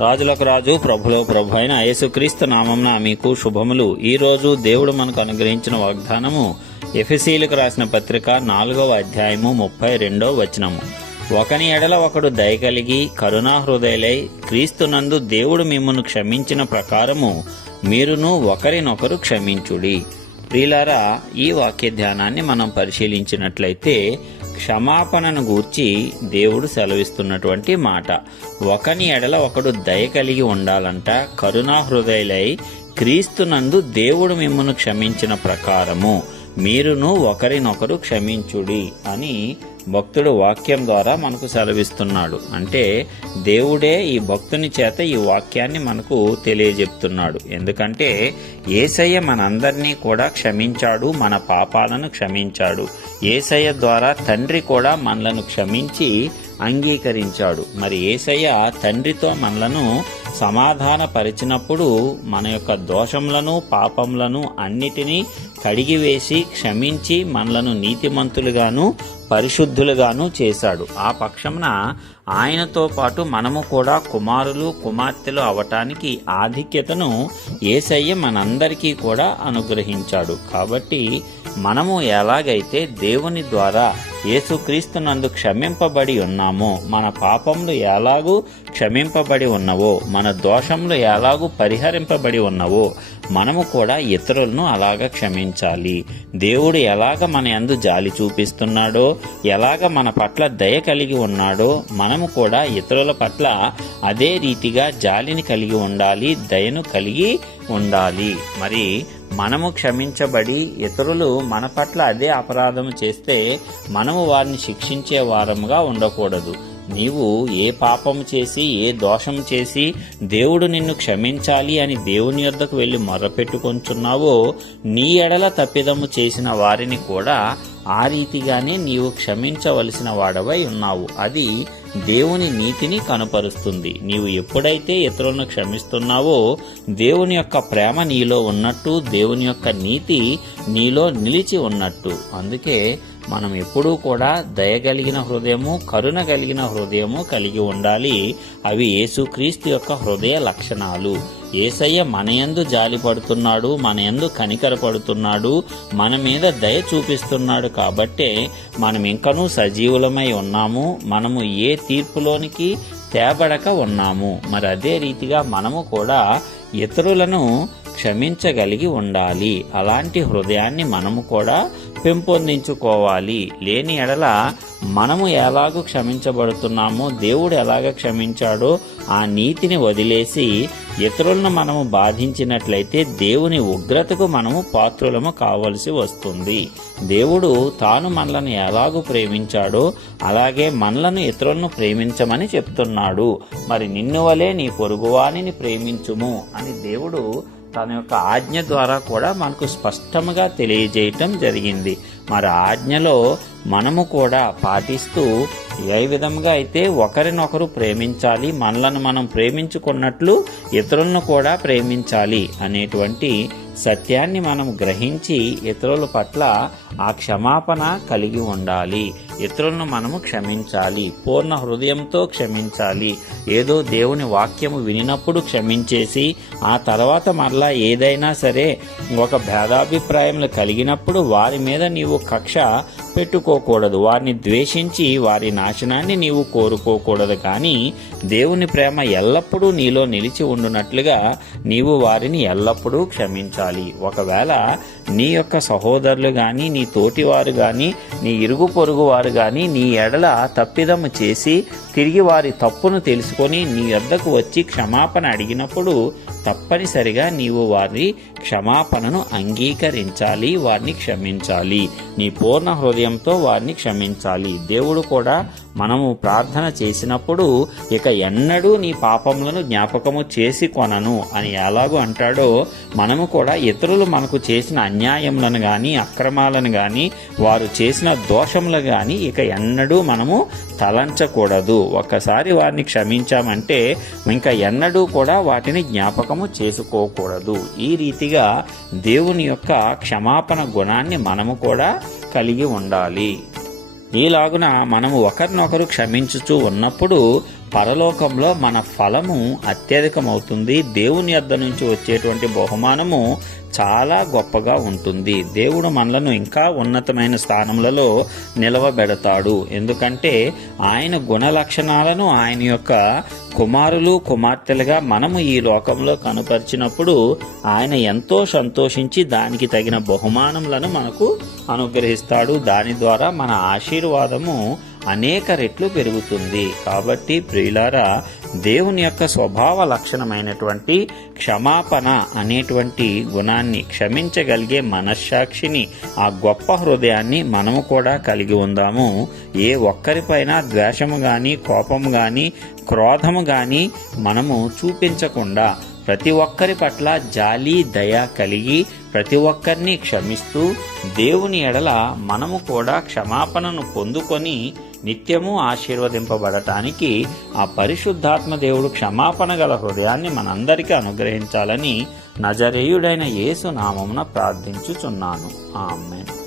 రాజులకు రాజు ప్రభులో ప్రభు అయిన యేసుక్రీస్తు నామమున మీకు శుభములు. ఈ రోజు దేవుడు మనకు అనుగ్రహించిన వాగ్దానము ఎఫెసీయులకు రాసిన పత్రిక 4వ అధ్యాయము 32వ వచనము. ఒకని ఎడల ఒకడు దయ కలిగి కరుణాహృదయులై క్రీస్తునందు దేవుడు మిమ్మును క్షమించిన ప్రకారము మీరును ఒకరినొకరు క్షమించుడి. ప్రియులారా, ఈ వాక్య ధ్యానాన్ని మనం పరిశీలించినట్లయితే క్షమాపణను గూర్చి దేవుడు సెలవిస్తున్నటువంటి మాట. ఒకని ఎడల ఒకడు దయ కలిగి ఉండాలంట, కరుణాహృదయులై క్రీస్తునందు దేవుడు మిమ్మును క్షమించిన ప్రకారము మీరును ఒకరినొకరు క్షమించుడి అని భక్తుడు వాక్యం ద్వారా మనకు సెలవిస్తున్నాడు. అంటే దేవుడే ఈ భక్తుని చేత ఈ వాక్యాన్ని మనకు తెలియజెప్తున్నాడు. ఎందుకంటే యేసయ్య మనందరినీ కూడా క్షమించాడు, మన పాపాలను క్షమించాడు. యేసయ్య ద్వారా తండ్రి కూడా మనలను క్షమించి అంగీకరించాడు. మరి యేసయ్య తండ్రితో మనలను సమాధానపరిచినప్పుడు మన యొక్క దోషములను పాపములను అన్నిటినీ కడిగివేసి క్షమించి మనలను నీతిమంతులుగాను పరిశుద్ధులుగాను చేశాడు. ఆ పక్షమున ఆయనతో పాటు మనము కూడా కుమారులు కుమార్తెలు అవటానికి ఆధిక్యతను యేసయ్య మనందరికీ కూడా అనుగ్రహించాడు. కాబట్టి మనము ఎలాగైతే దేవుని ద్వారా యేసుక్రీస్తునందు క్షమింపబడి ఉన్నామో, మన పాపములు ఎలాగూ క్షమింపబడి ఉన్నవో, మన దోషములు ఎలాగూ పరిహరింపబడి ఉన్నవో, మనము కూడా ఇతరులను అలాగ క్షమించాలి. దేవుడు ఎలాగ మన యందు జాలి చూపిస్తున్నాడో, ఎలాగ మన పట్ల దయ కలిగి ఉన్నాడో, మనము కూడా ఇతరుల పట్ల అదే రీతిగా జాలిని కలిగి ఉండాలి, దయను కలిగి ఉండాలి. మరి మనము క్షమించబడి ఇతరులు మన పట్ల అదే అపరాధము చేస్తే మనము వారిని శిక్షించే వారముగా ఉండకూడదు. నీవు ఏ పాపము చేసి ఏ దోషము చేసి దేవుడు నిన్ను క్షమించాలి అని దేవుని యొద్దకు వెళ్లి మొర్రపెట్టుకొంచున్నావో, నీ ఎడల తప్పిదము చేసిన వారిని కూడా ఆ రీతిగానే నీవు క్షమించవలసిన వాడవై ఉన్నావు. అది దేవుని నీతిని కనుపరుస్తుంది. నీవు ఎప్పుడైతే ఇతరులను క్షమిస్తున్నావో దేవుని యొక్క ప్రేమ నీలో ఉన్నట్టు, దేవుని యొక్క నీతి నీలో నిలిచి ఉన్నట్టు. అందుకే మనం ఎప్పుడూ కూడా దయగలిగిన హృదయము, కరుణ కలిగిన హృదయము కలిగి ఉండాలి. అవి యేసుక్రీస్తు యొక్క హృదయ లక్షణాలు. యేసయ్య మన యందు జాలి పడుతున్నాడు, మన యందు కనికరపడుతున్నాడు, మన మీద దయ చూపిస్తున్నాడు. కాబట్టే మనం ఇంకనూ సజీవులమై ఉన్నాము. మనము ఏ తీర్పులోనికి తేబడక ఉన్నాము. మరి అదే రీతిగా మనము కూడా ఇతరులను క్షమించగలిగి ఉండాలి. అలాంటి హృదయాన్ని మనము కూడా పెంపొందించుకోవాలి. లేని ఎడల మనము ఎలాగూ క్షమించబడుతున్నామో, దేవుడు ఎలాగ క్షమించాడో ఆ నీతిని వదిలేసి ఇతరులను మనము బాధించినట్లయితే దేవుని ఉగ్రతకు మనము పాత్రులము కావలసి వస్తుంది. దేవుడు తాను మనలను ఎలాగూ ప్రేమించాడో అలాగే మనలను ఇతరులను ప్రేమించమని చెప్తున్నాడు. మరి నిన్ను వలే నీ పొరుగువానిని ప్రేమించుము అని దేవుడు తన యొక్క ఆజ్ఞ ద్వారా కూడా మనకు స్పష్టంగా తెలియజేయటం జరిగింది. మరి ఆజ్ఞలో మనము కూడా పాటిస్తూ ఏ విధంగా అయితే ఒకరినొకరు ప్రేమించాలి, మనలను మనం ప్రేమించుకున్నట్లు ఇతరులను కూడా ప్రేమించాలి అనేటువంటి సత్యాన్ని మనం గ్రహించి ఇతరుల పట్ల ఆ క్షమాపణ కలిగి ఉండాలి. ఇతరులను మనము క్షమించాలి, పూర్ణ హృదయంతో క్షమించాలి. ఏదో దేవుని వాక్యము వినినప్పుడు క్షమించేసి ఆ తర్వాత మరలా ఏదైనా సరే ఒక భేదాభిప్రాయములు కలిగినప్పుడు వారి మీద నీవు కక్ష పెట్టుకోకూడదు. వారిని ద్వేషించి వారి నాశనాన్ని నీవు కోరుకోకూడదు. కానీ దేవుని ప్రేమ ఎల్లప్పుడూ నీలో నిలిచి ఉండునట్లుగా నీవు వారిని ఎల్లప్పుడూ క్షమించాలి. ఒకవేళ నీ యొక్క సహోదరులు గాని, నీ తోటివారు గాని, నీ ఇరుగు పొరుగు వారు గాని నీ ఎడల తప్పిదము చేసి తిరిగి వారి తప్పును తెలుసుకొని నీ వద్దకు వచ్చి క్షమాపణ అడిగినప్పుడు తప్పనిసరిగా నీవు వారి క్షమాపణను అంగీకరించాలి, వారిని క్షమించాలి. నీ పూర్ణ హృదయంతో వారిని క్షమించాలి. దేవుడు కూడా మనము ప్రార్థన చేసినప్పుడు ఇక ఎన్నడూ నీ పాపములను జ్ఞాపకము చేసి కొనను అని ఎలాగూ అంటాడో, మనము కూడా ఇతరులు మనకు చేసిన అన్యాయములను గాని, అక్రమాలను గాని, వారు చేసిన దోషములను గాని ఇక ఎన్నడూ మనము తలంచకూడదు. ఒక్కసారి వారిని క్షమించామంటే ఇంకా ఎన్నడూ కూడా వాటిని జ్ఞాపకము చేసుకోకూడదు. ఈ రీతిగా దేవుని యొక్క క్షమాపణ గుణాన్ని మనము కూడా కలిగి ఉండాలి. ఈలాగున మనము ఒకరినొకరు క్షమించుచూ ఉన్నప్పుడు పరలోకంలో మన ఫలము అత్యధికమవుతుంది. దేవుని యొద్ద నుంచి వచ్చేటువంటి బహుమానము చాలా గొప్పగా ఉంటుంది. దేవుడు మనలను ఇంకా ఉన్నతమైన స్థానములలో నిలవబెడతాడు. ఎందుకంటే ఆయన గుణ లక్షణాలను ఆయన యొక్క కుమారులు కుమార్తెలుగా మనము ఈ లోకంలో కనుపరిచినప్పుడు ఆయన ఎంతో సంతోషించి దానికి తగిన బహుమానములను మనకు అనుగ్రహిస్తాడు. దాని ద్వారా మన ఆశీర్వాదము అనేక రెట్లు పెరుగుతుంది. కాబట్టి ప్రియులారా, దేవుని యొక్క స్వభావ లక్షణమైనటువంటి క్షమాపణ అనేటువంటి గుణాన్ని, క్షమించగలిగే మనస్సాక్షిని, ఆ గొప్ప హృదయాన్ని మనము కూడా కలిగి ఉందాము. ఏ ఒక్కరిపైన ద్వేషము గాని, కోపము గాని, క్రోధము గాని మనము చూపించకుండా ప్రతి ఒక్కరి పట్ల జాలి దయ కలిగి ప్రతి ఒక్కరిని క్షమిస్తూ దేవుని ఎడల మనము కూడా క్షమాపణను పొందుకొని నిత్యము ఆశీర్వదింపబడటానికి ఆ పరిశుద్ధాత్మ దేవుడు క్షమాపణ గల హృదయాన్ని మనందరికీ అనుగ్రహించాలని నజరేయుడైన యేసు నామమున ప్రార్థించుచున్నాను. ఆమేన్.